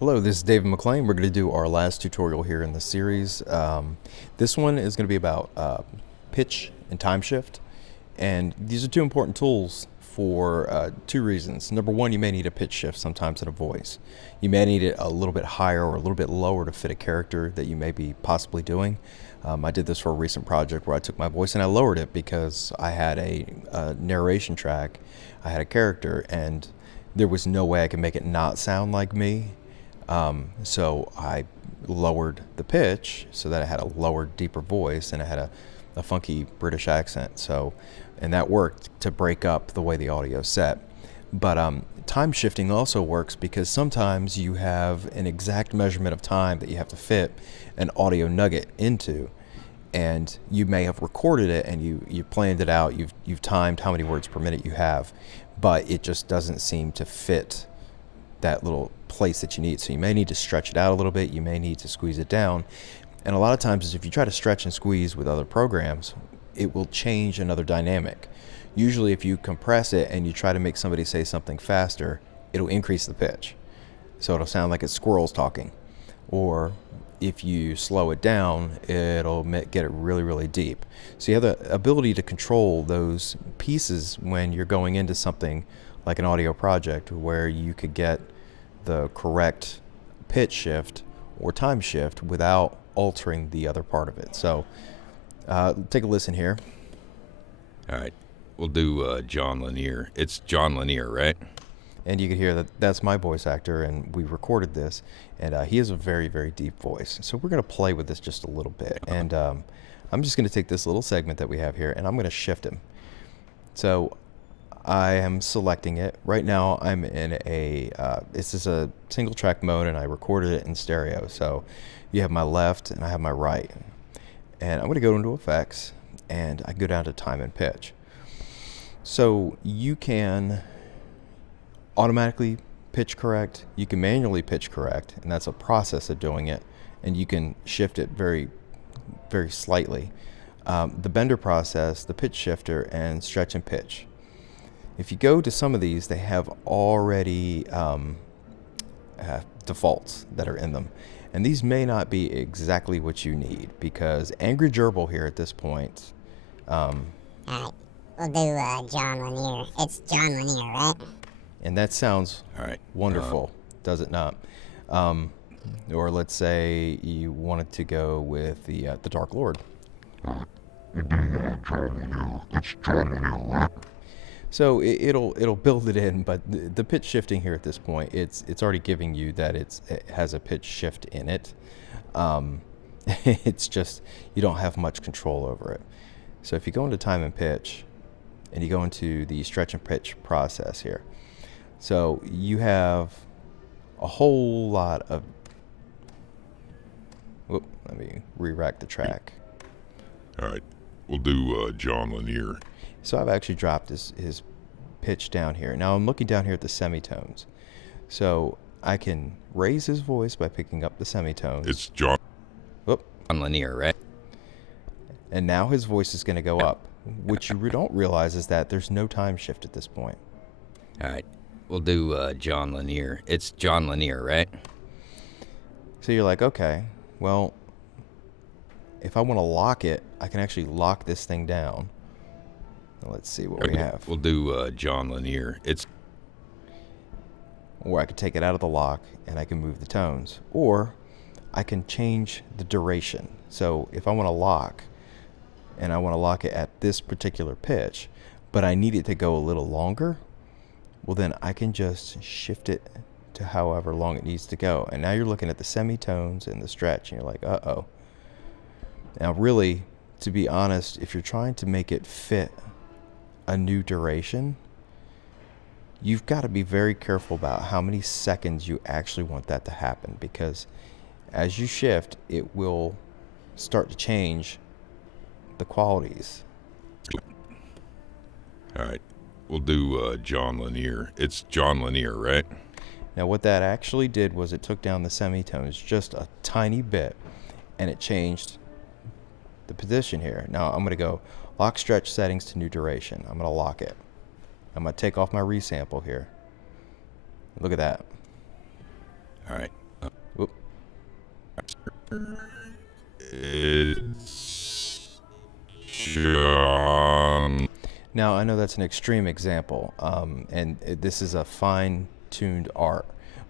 Hello, this is David McLean. We're going to do our last tutorial here in the series. This one is going to be about pitch and time shift. And these are two important tools for two reasons. Number one, you may need a pitch shift sometimes in a voice. You may need it a little bit higher or a little bit lower to fit a character that you may be possibly doing. I did this for a recent project where I took my voice and I lowered it because I had a narration track, I had a character, and there was no way I could make it not sound like me. So I lowered the pitch so that I had a lower, deeper voice, and I had a funky British accent. And that worked to break up the way the audio is set. But time shifting also works because sometimes you have an exact measurement of time that you have to fit an audio nugget into. And you may have recorded it and you planned it out, you've timed how many words per minute you have, but it just doesn't seem to fit that little place that you need. So you may need to stretch it out a little bit, you may need to squeeze it down. And a lot of times if you try to stretch and squeeze with other programs, it will change another dynamic. Usually if you compress it and you try to make somebody say something faster, it'll increase the pitch. So it'll sound like it's squirrels talking. Or if you slow it down, it'll get it really, really deep. So you have the ability to control those pieces when you're going into something like an audio project where you could get the correct pitch shift or time shift without altering the other part of it. So take a listen here. All right, we'll do John Lanier. It's John Lanier, right? And you can hear that that's my voice actor, and we recorded this, and he has a very, very deep voice. So we're going to play with this just a little bit. And I'm just going to take this little segment that we have here, and I'm going to shift him. So I am selecting it. Right now I'm in this is a single track mode, and I recorded it in stereo. So you have my left and I have my right. And I'm going to go into effects, and I go down to time and pitch. So you can automatically pitch correct, you can manually pitch correct, and that's a process of doing it, and you can shift it very, very slightly. The bender process, the pitch shifter, and stretch and pitch. If you go to some of these, they have already defaults that are in them. And these may not be exactly what you need, because Angry Gerbil here at this point. Alright, we'll do John Lanier. It's John Lanier, right? And that sounds All right. wonderful, does it not? Or let's say you wanted to go with the Dark Lord. It's John Lanier, right? So it'll build it in, but the pitch shifting here at this point, it's already giving you that it has a pitch shift in it. It's just you don't have much control over it. So if you go into time and pitch, and you go into the stretch and pitch process here, so you have a whole lot of. Whoop, let me re-rack the track. All right, we'll do John Lanier. So I've actually dropped his pitch down here. Now I'm looking down here at the semitones. So I can raise his voice by picking up the semitones. It's John. Whoop. John Lanier, right? And now his voice is going to go up. What you don't realize is that there's no time shift at this point. All right, we'll do John Lanier. It's John Lanier, right? So you're like, okay, well, if I want to lock it, I can actually lock this thing down. Let's see what we have. We'll do John Lanier. It's Or I could take it out of the lock and I can move the tones. Or I can change the duration. So if I want to lock, and I want to lock it at this particular pitch, but I need it to go a little longer, well then I can just shift it to however long it needs to go. And now you're looking at the semitones and the stretch, and you're like, uh-oh. Now really, to be honest, if you're trying to make it fit a new duration, you've got to be very careful about how many seconds you actually want that to happen, because as you shift, it will start to change the qualities. All right, we'll do John Lanier. It's John Lanier, right? Now what that actually did was it took down the semitones just a tiny bit, and it changed the position here. Now I'm going to go lock stretch settings to new duration. I'm going to lock it. I'm going to take off my resample here. Look at that. All right. It's John. Now, I know that's an extreme example, this is a fine-tuned art,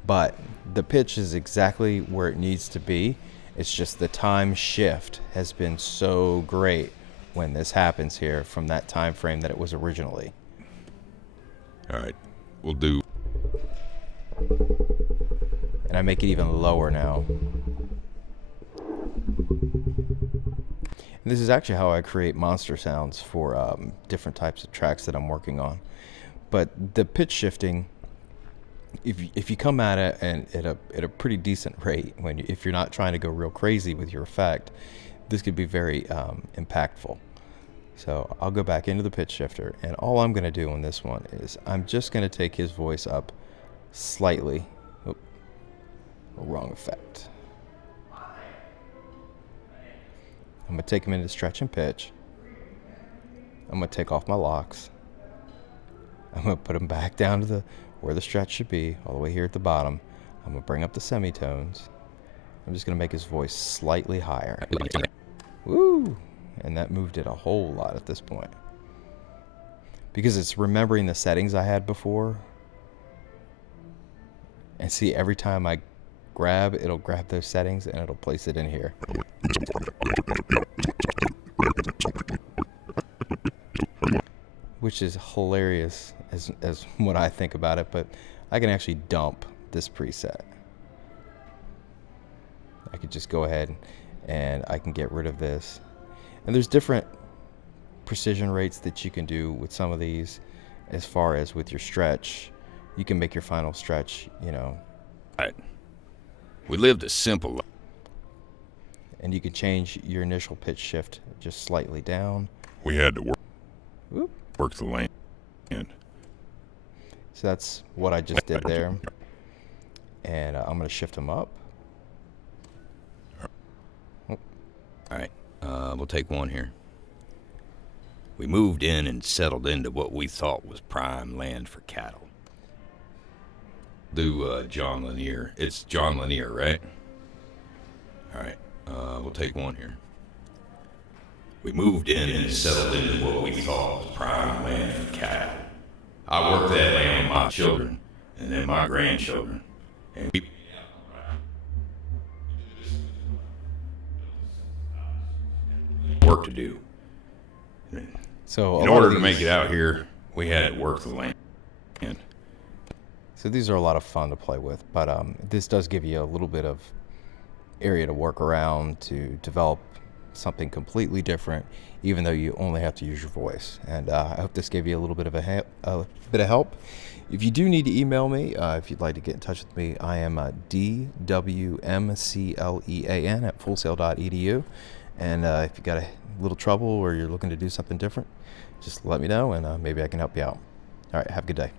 but the pitch is exactly where it needs to be. It's just the time shift has been so great when this happens here from that time frame that it was originally. All right, we'll do. And I make it even lower now. And this is actually how I create monster sounds for different types of tracks that I'm working on. But the pitch shifting, if you come at it and at a pretty decent rate, if you're not trying to go real crazy with your effect, this could be very impactful. So I'll go back into the pitch shifter, and all I'm going to do on this one is I'm just going to take his voice up slightly. Oh, wrong effect. I'm going to take him into stretch and pitch. I'm going to take off my locks. I'm going to put him back down to where the stretch should be, all the way here at the bottom. I'm going to bring up the semitones. I'm just going to make his voice slightly higher. Woo! And that moved it a whole lot at this point. Because it's remembering the settings I had before. And see, every time I grab, it'll grab those settings and it'll place it in here. Which is hilarious as what I think about it, but I can actually dump this preset. I could just go ahead and I can get rid of this. And there's different precision rates that you can do with some of these. As far as with your stretch, you can make your final stretch, Right. We lived a simple life. and you can change your initial pitch shift just slightly down. We had to Whoop. work the land. So that's what I just did there. And I'm going to shift them up. All right, we'll take one here. We moved in and settled into what we thought was prime land for cattle. Do John Lanier. It's John Lanier, right? All right, we'll take one here. We moved in and settled into what we thought was prime land for cattle. I worked that land with my children and then my grandchildren. And we work to do. So In order to make it out here, we had to work the land. So these are a lot of fun to play with, but this does give you a little bit of area to work around to develop something completely different, even though you only have to use your voice. And I hope this gave you a little bit of help. If you do need to email me, if you'd like to get in touch with me, I am dwmclean@fullsail.edu. And if you got a little trouble or you're looking to do something different, just let me know, and maybe I can help you out. All right, have a good day.